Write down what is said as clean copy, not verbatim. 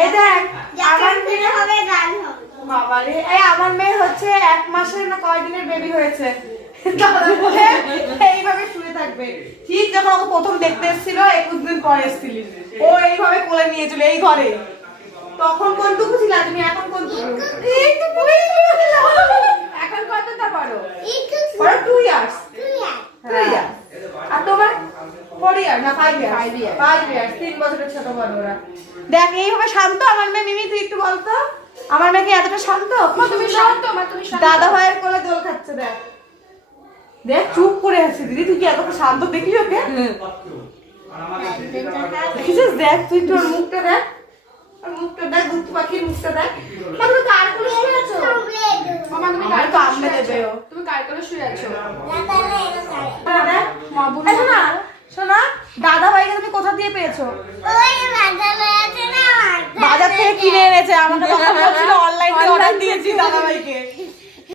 এই দেখ আমার মেয়ে হবে গান হবে বাবারে। এই আমার মেয়ে হচ্ছে 1 মাসের না কয়দিনের বেবি হয়েছে, তারপরে এইভাবে শুয়ে থাকবে। ঠিক যখন ওকে প্রথম দেখতে এসেছিল 21 দিন পরে এসেছিল, ও এইভাবে কোলে নিয়েছিল এই ঘরে। তখন কোনটুকু ছিল তুমি, এখন কোনটুকু? এইটুকু। এখন কতটা পারো? পারো 2 ইয়ার্স। 2 ইয়ার্স। আর তোমার 4 ইয়ার না 5 ইয়ার? 5 ইয়ার 3 বছরের ছোট বড় ওরা। দেখ এইভাবে শান্ত আমার মেয়ে। মিমি তুই একটু বলতো আমার মেয়ে কি এতটা শান্ত? তুমি শান্ত মা, তুমি শান্ত। দাদা ভাইয়ের কোলে দোল খাচ্ছে। দেখ দেখ চুপ করে আছে দিদি, তুই কি এতটা শান্ত দেখলি ওকে? দেখছিস? দেখ তুই তোর মুখটা দেখ, আর মুখটা দেখ, দুধ পাখির মুখটা দেখ। মা তুমি কার কোলে শুয়ে আছো? মামা তুমি আমার কার কামড়ে দেবে ও। তুমি কার কোলে শুয়ে আছো? দেখ মা বল। শোনা শোনা, দাদা ভাইকে তুমি কোথা দিয়ে পেয়েছো? বাজার থেকে কিনে এনেছে। আমাকে তখন বলছিল অনলাইনে অর্ডার দিয়েছি দাদা ভাইকে।